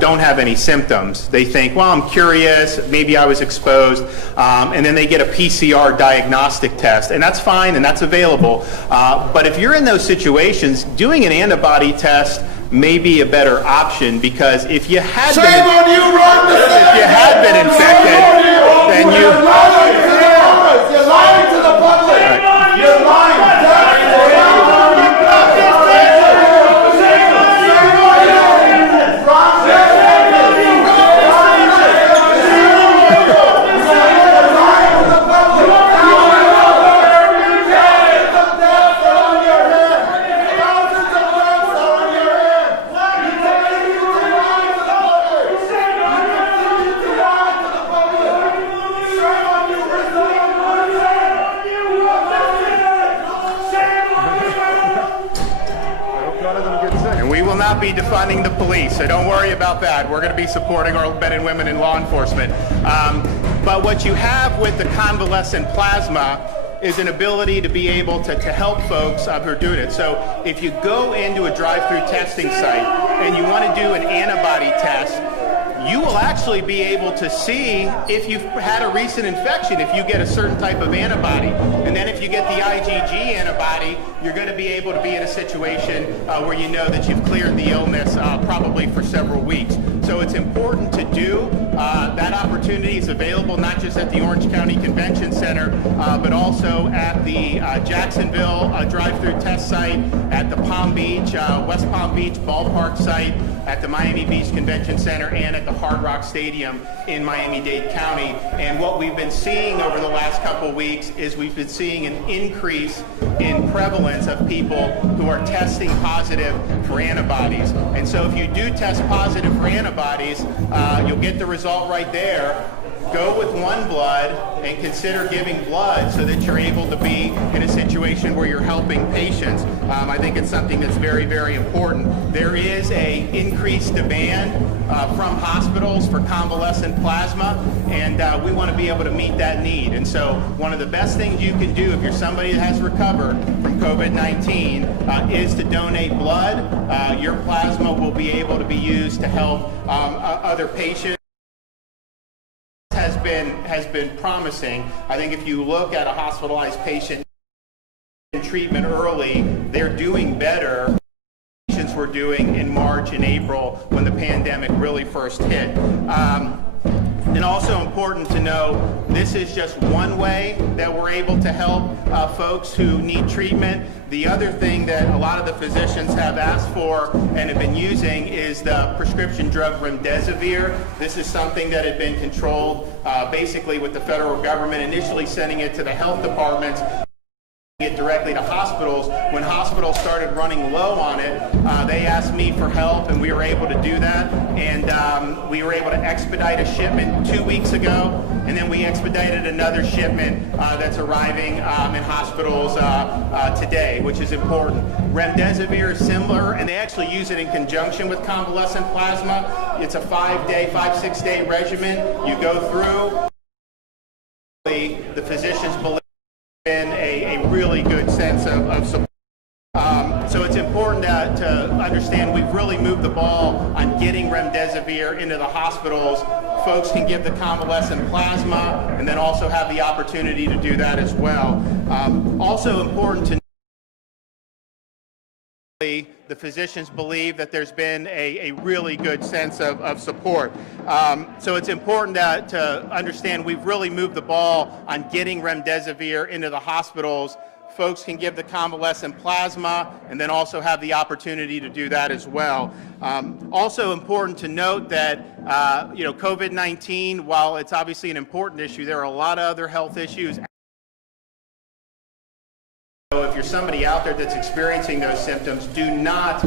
don't have any symptoms. They think, well, I'm curious, maybe I was exposed, and then they get a PCR diagnostic test, and that's fine and that's available. But if you're in those situations, doing an antibody test may be a better option, because if you had been infected, then You're lying to the public. You're lying. Be defunding the police, so don't worry about that. We're going to be supporting our men and women in law enforcement. But what you have with the convalescent plasma is an ability to be able to help folks who are doing it. So if you go into a drive-through testing site and you want to do an antibody test, you will actually be able to see if you've had a recent infection, if you get a certain type of antibody. And then if you get the IgG antibody, you're going to be able to be in a situation where you know that you've cleared the illness probably for several weeks. So it's important to do. That opportunity is available not just at the Orange County Convention Center, but also at the Jacksonville drive-through test site, at the Palm Beach, West Palm Beach ballpark site, at the Miami Beach Convention Center, and at the Hard Rock Stadium in Miami-Dade County. And what we've been seeing over the last couple of weeks is we've been seeing an increase in prevalence of people who are testing positive for antibodies. And so if you do test positive for antibodies, you'll get the result right there. Go with OneBlood and consider giving blood so that you're able to be in a situation where you're helping patients. I think it's something that's very, very important. There is a increased demand from hospitals for convalescent plasma, and we want to be able to meet that need. And so one of the best things you can do if you're somebody that has recovered from COVID-19 is to donate blood. Your plasma will be able to be used to help other patients. Has been promising. I think if you look at a hospitalized patient in treatment early, they're doing better than patients were doing in March and April when the pandemic really first hit. And also important to know, this is just one way that we're able to help folks who need treatment. The other thing that a lot of the physicians have asked for and have been using is the prescription drug remdesivir. This is something that had been controlled basically with the federal government, initially sending it to the health departments, it directly to hospitals. When hospitals started running low on it, they asked me for help, and we were able to do that. And we were able to expedite a shipment 2 weeks ago, and then we expedited another shipment that's arriving in hospitals today, which is important. Remdesivir is similar, and they actually use it in conjunction with convalescent plasma. It's a 5-6 day regimen. You go through. The physicians believe in a really good sense of support. So it's important to understand we've really moved the ball on getting remdesivir into the hospitals. Folks can give the convalescent plasma and then also have the opportunity to do that as well. Also important to the physicians believe that there's been a really good sense of support. So it's important to understand we've really moved the ball on getting remdesivir into the hospitals. Folks can give the convalescent plasma and then also have the opportunity to do that as well. Also important to note that COVID-19, while it's obviously an important issue, there are a lot of other health issues. So if you're somebody out there that's experiencing those symptoms, do not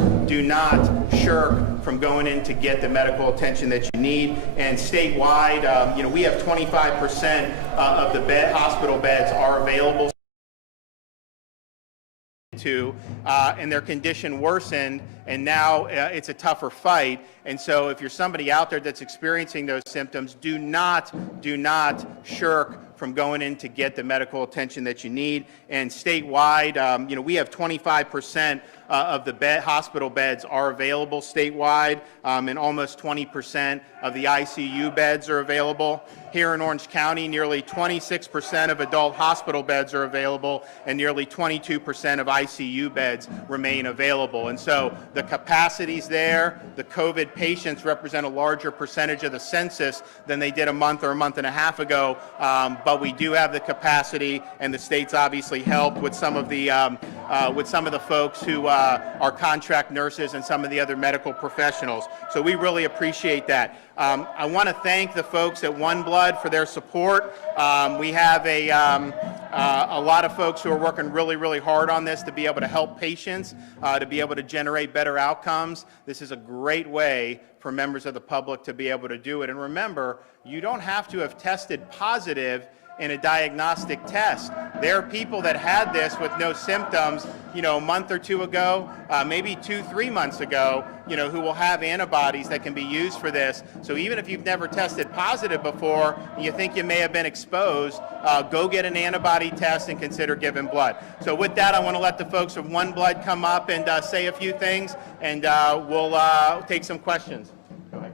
shirk from going in to get the medical attention that you need. And statewide, we have 25% of the hospital beds are available and their condition worsened, and now it's a tougher fight. And so if you're somebody out there that's experiencing those symptoms, do not shirk from going in to get the medical attention that you need. And statewide, we have 25% of the hospital beds are available statewide, and almost 20% of the ICU beds are available. Here in Orange County, nearly 26% of adult hospital beds are available, and nearly 22% of ICU beds remain available. And so the capacity's there. The COVID patients represent a larger percentage of the census than they did a month or a month and a half ago, but we do have the capacity, and the state's obviously helped with some of the folks who are contract nurses and some of the other medical professionals. So we really appreciate that. I want to thank the folks at OneBlood for their support. We have a lot of folks who are working really, really hard on this to be able to help patients, to be able to generate better outcomes. This is a great way for members of the public to be able to do it. And remember, you don't have to have tested positive in a diagnostic test. There are people that had this with no symptoms, a month or two ago, maybe 2-3 months ago, who will have antibodies that can be used for this. So even if you've never tested positive before and you think you may have been exposed, go get an antibody test and consider giving blood. So with that, I want to let the folks of OneBlood come up and say a few things, and we'll take some questions. Go ahead.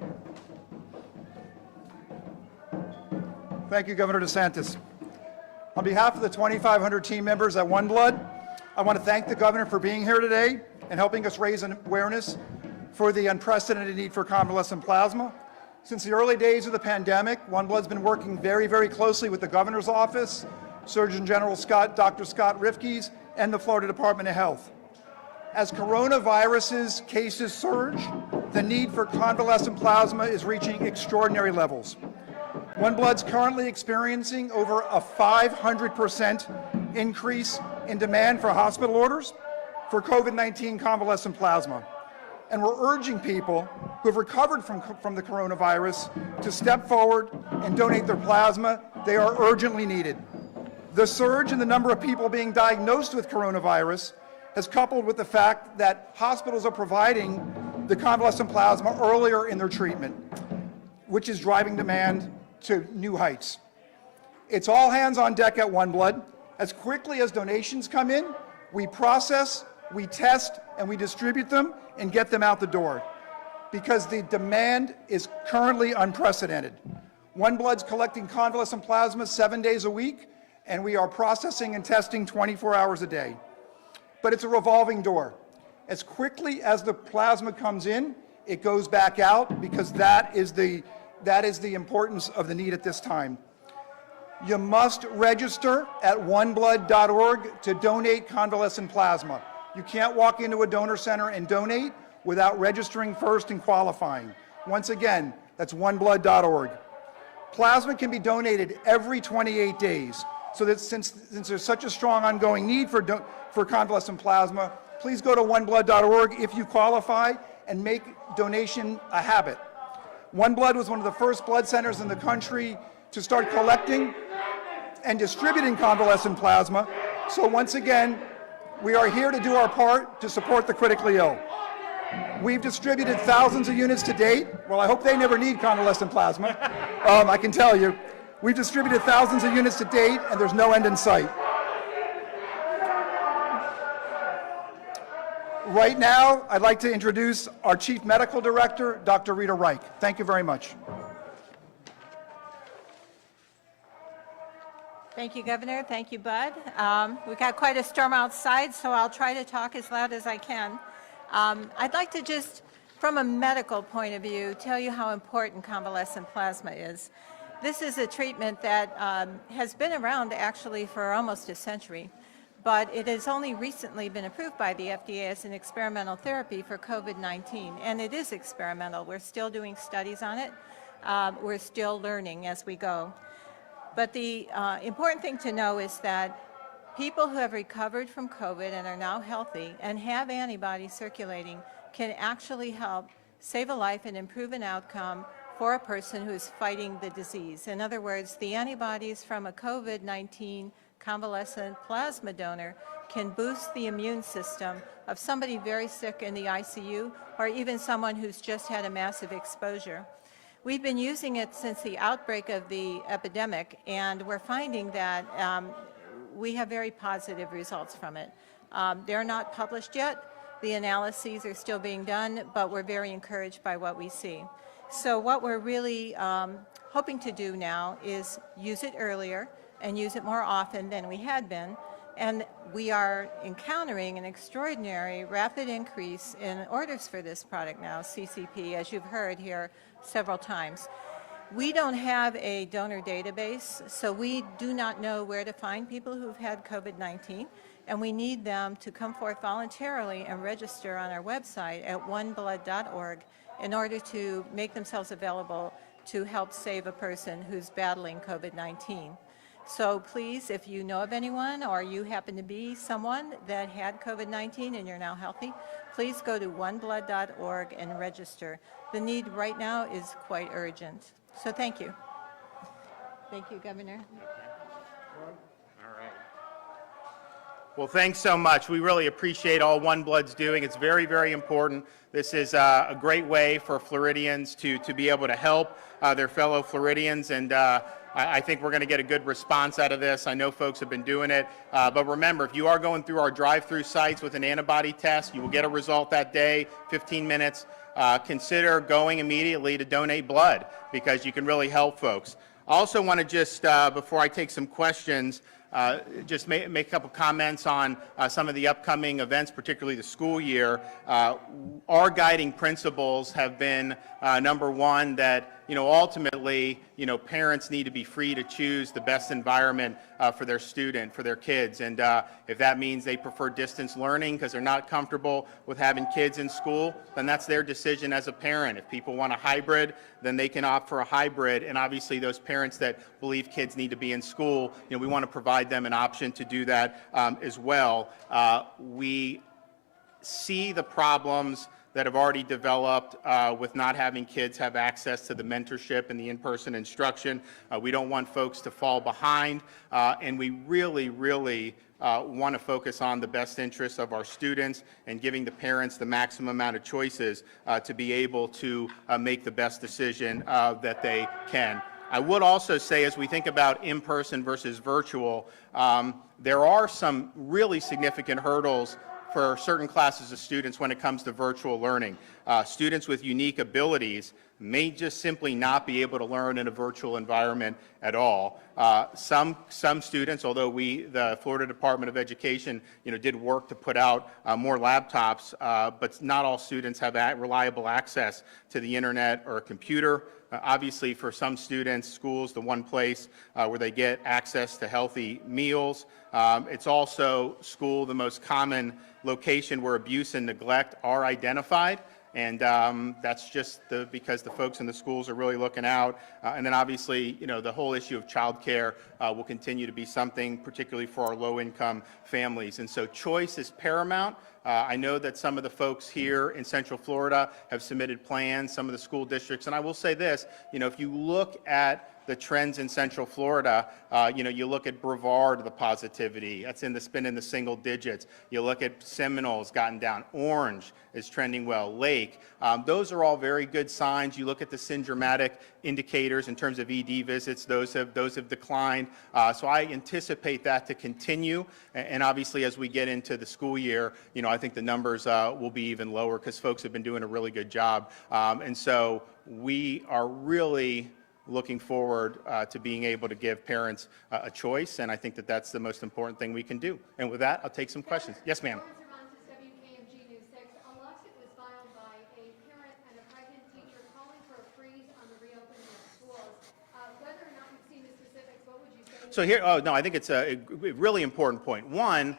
Thank you, Governor DeSantis. On behalf of the 2,500 team members at OneBlood, I want to thank the governor for being here today and helping us raise an awareness for the unprecedented need for convalescent plasma. Since the early days of the pandemic, OneBlood's been working very, very closely with the governor's office, Surgeon General Dr. Scott Rifkes, and the Florida Department of Health. As coronavirus's cases surge, the need for convalescent plasma is reaching extraordinary levels. OneBlood's currently experiencing over a 500% increase in demand for hospital orders for COVID-19 convalescent plasma. And we're urging people who have recovered from the coronavirus to step forward and donate their plasma. They are urgently needed. The surge in the number of people being diagnosed with coronavirus has coupled with the fact that hospitals are providing the convalescent plasma earlier in their treatment, which is driving demand to new heights. It's all hands on deck at OneBlood. As quickly as donations come in, we process, we test, and we distribute them and get them out the door, because the demand is currently unprecedented. OneBlood's collecting convalescent plasma 7 days a week, and we are processing and testing 24 hours a day. But it's a revolving door. As quickly as the plasma comes in, it goes back out, because that is the importance of the need at this time. You must register at oneblood.org to donate convalescent plasma. You can't walk into a donor center and donate without registering first and qualifying. Once again, that's oneblood.org. Plasma can be donated every 28 days. So that since there's such a strong ongoing need for convalescent plasma, please go to oneblood.org if you qualify and make donation a habit. OneBlood was one of the first blood centers in the country to start collecting and distributing convalescent plasma. So once again, we are here to do our part to support the critically ill. We've distributed thousands of units to date. Well, I hope they never need convalescent plasma. I can tell you. We've distributed thousands of units to date, and there's no end in sight. Right now, I'd like to introduce our Chief Medical Director, Dr. Rita Reich. Thank you very much. Thank you, Governor. Thank you, Bud. We've got quite a storm outside, so I'll try to talk as loud as I can. I'd like to just, from a medical point of view, tell you how important convalescent plasma is. This is a treatment that has been around actually for almost a century, but it has only recently been approved by the FDA as an experimental therapy for COVID-19, and it is experimental. We're still doing studies on it. We're still learning as we go. But the important thing to know is that people who have recovered from COVID and are now healthy and have antibodies circulating can actually help save a life and improve an outcome for a person who is fighting the disease. In other words, the antibodies from a COVID-19 convalescent plasma donor can boost the immune system of somebody very sick in the ICU or even someone who's just had a massive exposure. We've been using it since the outbreak of the epidemic, and we're finding that we have very positive results from it. They're not published yet. The analyses are still being done, but we're very encouraged by what we see. So what we're really hoping to do now is use it earlier and use it more often than we had been. And we are encountering an extraordinary rapid increase in orders for this product now, CCP, as you've heard here several times. We don't have a donor database, so we do not know where to find people who've had COVID-19, and we need them to come forth voluntarily and register on our website at oneblood.org in order to make themselves available to help save a person who's battling COVID-19. So please, if you know of anyone or you happen to be someone that had COVID-19 and you're now healthy, please go to oneblood.org and register. The need right now is quite urgent. So thank you. Thank you, Governor. Well, thanks so much. We really appreciate all OneBlood's doing. It's very, very important. This is a great way for Floridians to be able to help their fellow Floridians, and I think we're going to get a good response out of this. I know folks have been doing it, but remember, if you are going through our drive-through sites with an antibody test, you will get a result that day, 15 minutes. Consider going immediately to donate blood because you can really help folks. I also want to just, before I take some questions, just make a couple comments on some of the upcoming events, particularly the school year. Our guiding principles have been, number one, that ultimately, parents need to be free to choose the best environment for their student, for their kids. And if that means they prefer distance learning because they're not comfortable with having kids in school, then that's their decision as a parent. If people want a hybrid, then they can opt for a hybrid. And obviously, those parents that believe kids need to be in school, we want to provide them an option to do that as well. We see the problems that have already developed with not having kids have access to the mentorship and the in-person instruction. We don't want folks to fall behind, and we really, really want to focus on the best interests of our students and giving the parents the maximum amount of choices to be able to make the best decision that they can. I would also say, as we think about in-person versus virtual, there are some really significant hurdles for certain classes of students when it comes to virtual learning. Students with unique abilities may just simply not be able to learn in a virtual environment at all. Some students, although the Florida Department of Education, did work to put out more laptops, but not all students have reliable access to the internet or a computer. Obviously, for some students, school's the one place where they get access to healthy meals. It's also school, the most common location where abuse and neglect are identified. And that's just because the folks in the schools are really looking out. And then obviously, the whole issue of childcare will continue to be something, particularly for our low-income families. And so choice is paramount. I know that some of the folks here in Central Florida have submitted plans, some of the school districts. And I will say this, if you look at the trends in Central Florida, you look at Brevard, the positivity, that's been in the single digits. You look at Seminole's gotten down. Orange is trending well. Lake, those are all very good signs. You look at the syndromatic indicators in terms of ED visits, those have declined. So I anticipate that to continue. And obviously, as we get into the school year, I think the numbers will be even lower because folks have been doing a really good job. And so we are really looking forward to being able to give parents a choice, and I think that that's the most important thing we can do. And with that, I'll take some questions. Yes, ma'am. WKMG News 6. A lawsuit was filed by a parent and a pregnant teacher calling for a freeze on the reopening of schools. Whether or not you've seen the specifics, what would you say? So here, no, I think it's a really important point. One,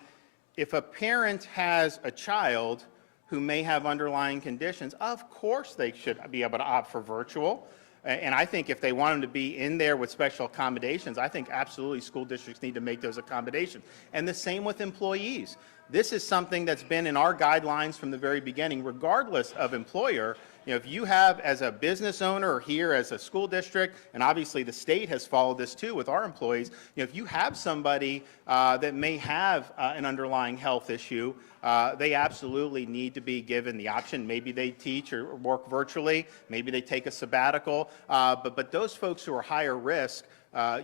if a parent has a child who may have underlying conditions, of course they should be able to opt for virtual. And I think if they want them to be in there with special accommodations, I think absolutely school districts need to make those accommodations. And the same with employees. This is something that's been in our guidelines from the very beginning, regardless of employer. You know, if you have, as a business owner or here as a school district, and obviously the state has followed this too with our employees, you know, if you have somebody that may have an underlying health issue, they absolutely need to be given the option. Maybe they teach or work virtually, maybe they take a sabbatical, but those folks who are higher risk,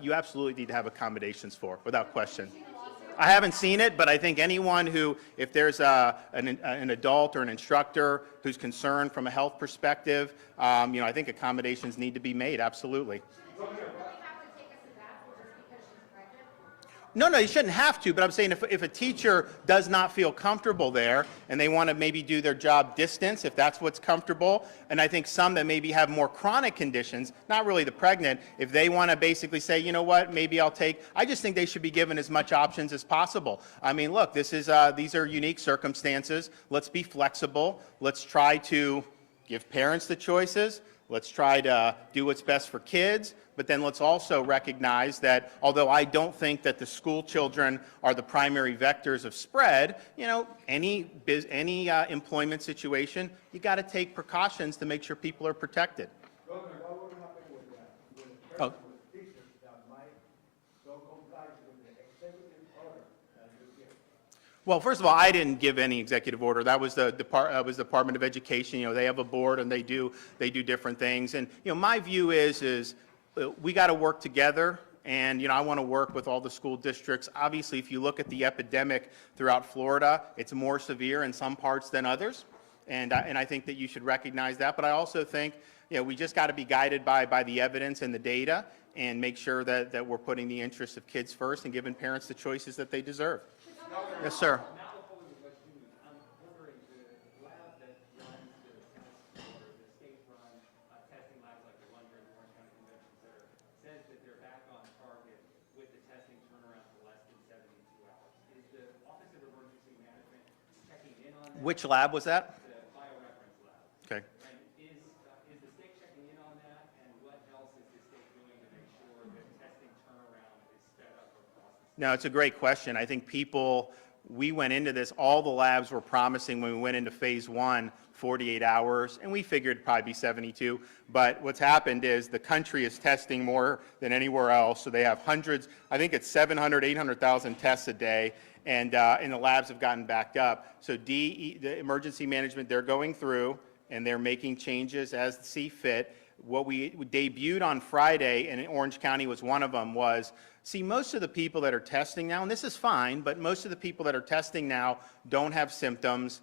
you absolutely need to have accommodations for, without question. I haven't seen it, but I think anyone who, if there's an adult or an instructor who's concerned from a health perspective, you know, I think accommodations need to be made, absolutely. No, you shouldn't have to, but I'm saying if a teacher does not feel comfortable there and they want to maybe do their job distance, if that's what's comfortable, and I think some that maybe have more chronic conditions, not really the pregnant, if they want to basically say, you know what, maybe I just think they should be given as much options as possible. I mean, look, these are unique circumstances. Let's be flexible. Let's try to give parents the choices. Let's try to do what's best for kids, but then let's also recognize that although I don't think that the school children are the primary vectors of spread, you know, any employment situation, you got to take precautions to make sure people are protected. Governor, what would happen with that? With Oh. teachers that might don't comply with the executive order that you give? Well, first of all, I didn't give any executive order. That was the Department of Education. You know, they have a board and they do different things. And you know, my view is we got to work together. And you know, I want to work with all the school districts. Obviously, if you look at the epidemic throughout Florida, it's more severe in some parts than others. And I think that you should recognize that. But I also think, you know, we just got to be guided by the evidence and the data and make sure that we're putting the interests of kids first and giving parents the choices that they deserve. Yes, sir. Which lab was that? The bioreference lab. Okay. And is the state checking in on that, and what else is the state doing to make sure that testing turnaround is sped up across the state? No, it's a great question. I think we went into this, all the labs were promising when we went into phase 1, 48 hours, and we figured it'd probably be 72. But what's happened is the country is testing more than anywhere else. So they have hundreds, I think it's 700, 800,000 tests a day. And the labs have gotten backed up. So the emergency management, they're going through and they're making changes as they see fit. What we debuted on Friday, and Orange County was one of them, was, see, most of the people that are testing now, and this is fine, but most of the people that are testing now don't have symptoms.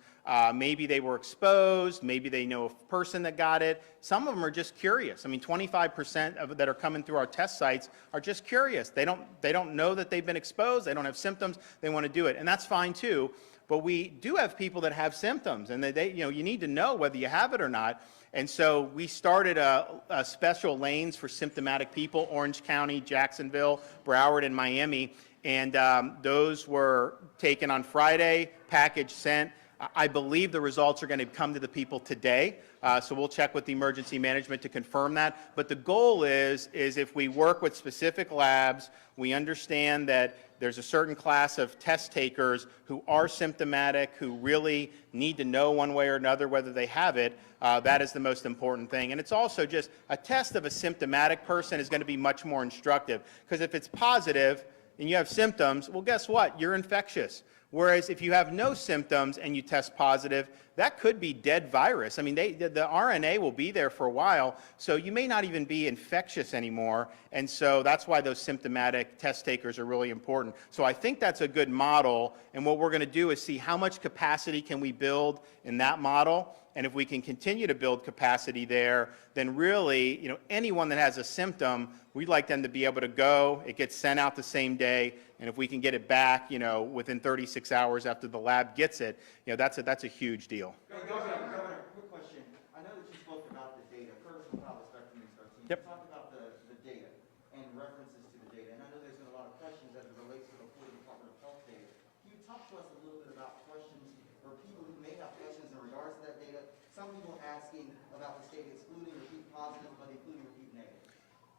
Maybe they were exposed, maybe they know a person that got it. Some of them are just curious. I mean, 25% of that are coming through our test sites are just curious. They don't know that they've been exposed, they don't have symptoms, they want to do it, and that's fine too. But we do have people that have symptoms, and you know, you need to know whether you have it or not. And so we started a special lanes for symptomatic people, Orange County, Jacksonville, Broward, and Miami. And those were taken on Friday, package sent. I believe the results are going to come to the people today. So we'll check with the emergency management to confirm that. But the goal is if we work with specific labs, we understand that there's a certain class of test takers who are symptomatic, who really need to know one way or another whether they have it. That is the most important thing. And it's also just a test of a symptomatic person is going to be much more instructive. Because if it's positive and you have symptoms, well, guess what? You're infectious. Whereas if you have no symptoms and you test positive, that could be dead virus. I mean, the RNA will be there for a while, so you may not even be infectious anymore. And so that's why those symptomatic test takers are really important. So I think that's a good model. And what we're going to do is see how much capacity can we build in that model. And if we can continue to build capacity there, then really, you know, anyone that has a symptom, we'd like them to be able to go. It gets sent out the same day. And if we can get it back, you know, within 36 hours after the lab gets it, you know, that's a huge deal. Governor, quick question. I know that you spoke about the data. First, we'll probably start from you. Yep. You talked about the data and references to the data. And I know there's been a lot of questions as it relates to the Florida Department of Health data. Can you talk to us a little bit about questions or people who may have questions in regards to that data? Some people asking about the state excluding repeat positive but including repeat negative.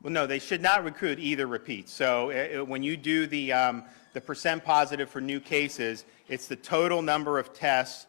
Well, no, they should not recruit either repeats. So when you do the percent positive for new cases, it's the total number of tests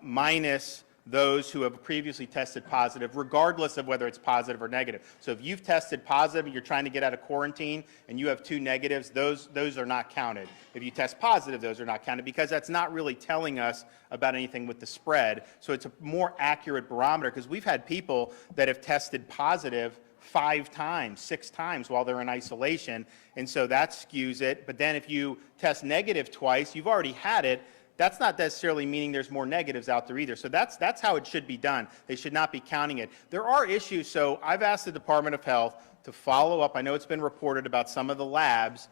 minus those who have previously tested positive, regardless of whether it's positive or negative. So if you've tested positive and you're trying to get out of quarantine and you have 2 negatives, those are not counted. If you test positive, those are not counted because that's not really telling us about anything with the spread. So it's a more accurate barometer because we've had people that have tested positive 5 times, 6 times while they're in isolation, and so that skews it. But then if you test negative twice, you've already had it. That's not necessarily meaning there's more negatives out there either. So that's how it should be done. They should not be counting it. There are issues, so I've asked the Department of Health to follow up. I know it's been reported about some of the labs.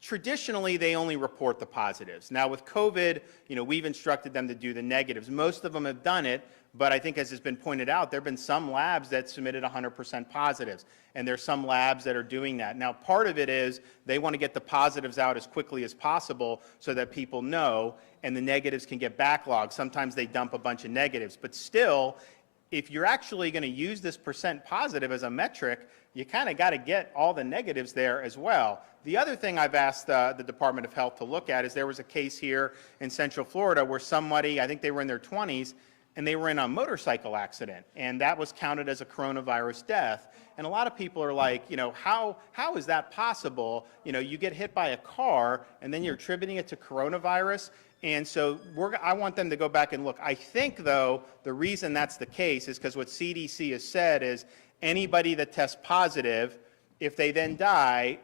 Traditionally, they only report the positives. Now with COVID, we've instructed them to do the negatives. Most of them have done it, but I think as has been pointed out, there have been some labs that submitted 100% positives, and there's some labs that are doing that. Now part of it is they want to get the positives out as quickly as possible so that people know, and the negatives can get backlogged. Sometimes they dump a bunch of negatives, but still, if you're actually going to use this percent positive as a metric, you kind of got to get all the negatives there as well. The other thing I've asked the Department of Health to look at is there was a case here in Central Florida where somebody, I think they were in their 20s, and they were in a motorcycle accident, and that was counted as a coronavirus death. And a lot of people are like, how is that possible? You get hit by a car, and then you're attributing it to coronavirus. And so I want them to go back and look. I think, though, the reason that's the case is because what CDC has said is anybody that tests positive, if they then die,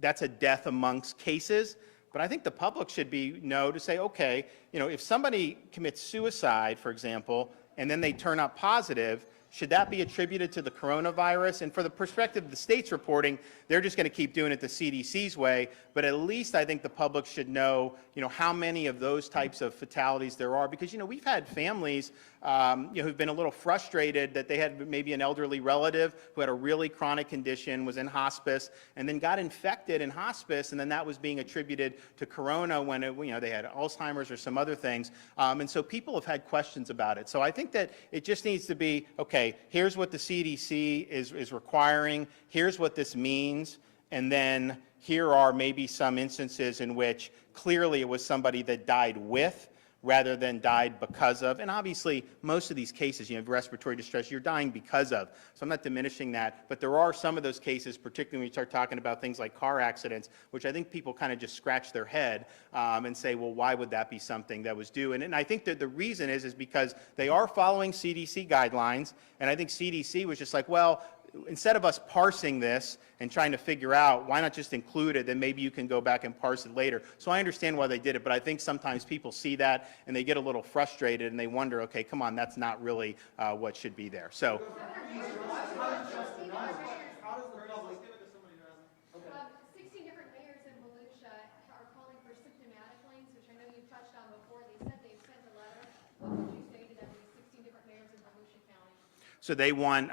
that's a death amongst cases. But I think the public should to say, okay, if somebody commits suicide, for example, and then they turn up positive, should that be attributed to the coronavirus? And for the perspective of the state's reporting, they're just going to keep doing it the CDC's way. But at least I think the public should know, how many of those types of fatalities there are. Because, we've had families, who've been a little frustrated that they had maybe an elderly relative who had a really chronic condition, was in hospice, and then got infected in hospice, and then that was being attributed to corona when they had Alzheimer's or some other things. And so people have had questions about it. So I think that it just needs to be, okay, here's what the CDC is requiring, here's what this means, and then here are maybe some instances in which clearly it was somebody that died with rather than died because of. And obviously, most of these cases, you have respiratory distress, you're dying because of. So I'm not diminishing that. But there are some of those cases, particularly when you start talking about things like car accidents, which I think people kind of just scratch their head and say, well, why would that be something that was due? And I think that the reason is because they are following CDC guidelines. And I think CDC was just like, well, instead of us parsing this and trying to figure out why not just include it, then maybe you can go back and parse it later. So I understand why they did it, but I think sometimes people see that and they get a little frustrated and they wonder, okay, come on, that's not really what should be there. So. 16 different mayors in Volusia are calling for symptomatic lanes, which I know you touched on before. They said they've sent a letter. What would you say to them, these 16 different mayors in Volusia County? So they want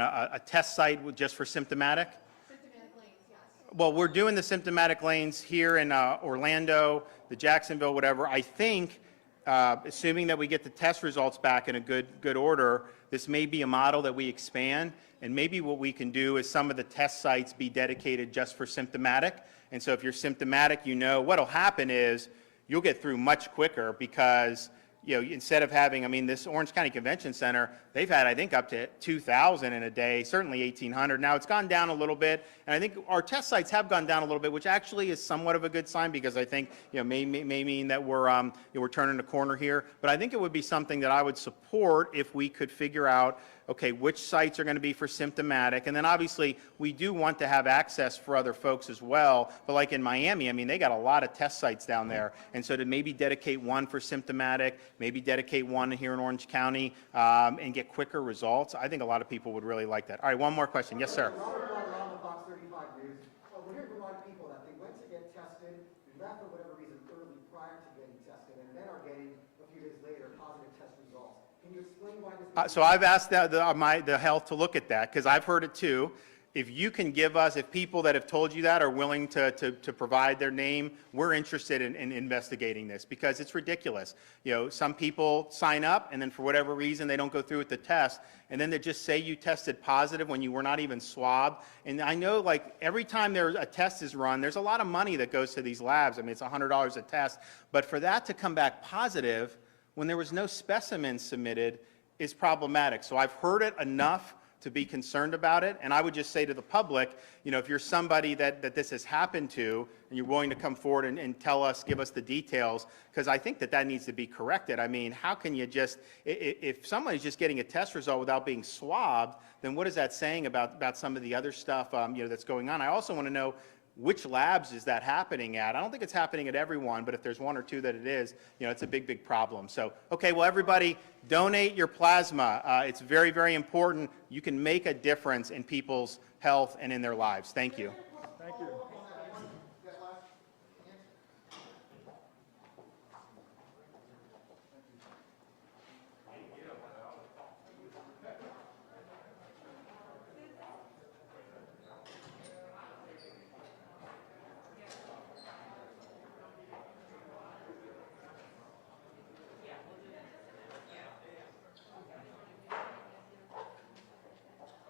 a test site just for symptomatic? Symptomatic lanes, yes. Well, we're doing the symptomatic lanes here in Orlando, the Jacksonville, whatever. I think, assuming that we get the test results back in a good order, this may be a model that we expand. And maybe what we can do is some of the test sites be dedicated just for symptomatic. And so if you're symptomatic, what'll happen is you'll get through much quicker because instead of having, this Orange County Convention Center, they've had, I think, up to 2,000 in a day, certainly 1,800. Now, it's gone down a little bit, and I think our test sites have gone down a little bit, which actually is somewhat of a good sign because I think, may mean that we're turning a corner here. But I think it would be something that I would support if we could figure out, okay, which sites are going to be for symptomatic, and then obviously we do want to have access for other folks as well. But like in Miami, they got a lot of test sites down there, and so to maybe dedicate one for symptomatic, maybe dedicate one here in Orange County, and get quicker results, I think a lot of people would really like that. All right, one more question. Yes, sir. Robert Brown, the Fox 35 News. We're hearing from a lot of people that they went to get tested, and left for whatever reason early prior to getting tested, and then are getting a few days later positive test results. Can you explain why this? So I've asked the health to look at that because I've heard it too. if you can give us, if people that have told you that are willing to provide their name, we're interested in investigating this, because it's ridiculous. You know, some people sign up and then for whatever reason they don't go through with the test, and then they just say you tested positive when you were not even swabbed. And I know, like, every time a test is run, there's a lot of money that goes to these labs. I mean, it's $100 a test. But for that to come back positive when there was no specimen submitted is problematic. So I've heard it enough to be concerned about it, and I would just say to the public, you know, if you're somebody that this has happened to, and you're willing to come forward and tell us, give us the details, because I think that needs to be corrected. I mean, how can you just, if somebody's just getting a test result without being swabbed, then what is that saying about some of the other stuff, you know, that's going on? I also want to know, which labs is that happening at? I don't think it's happening at everyone, but if there's one or two that it is, you know, it's a big, big problem. So, okay, well, everybody, donate your plasma. It's very, very important. You can make a difference in people's health and in their lives. Thank you.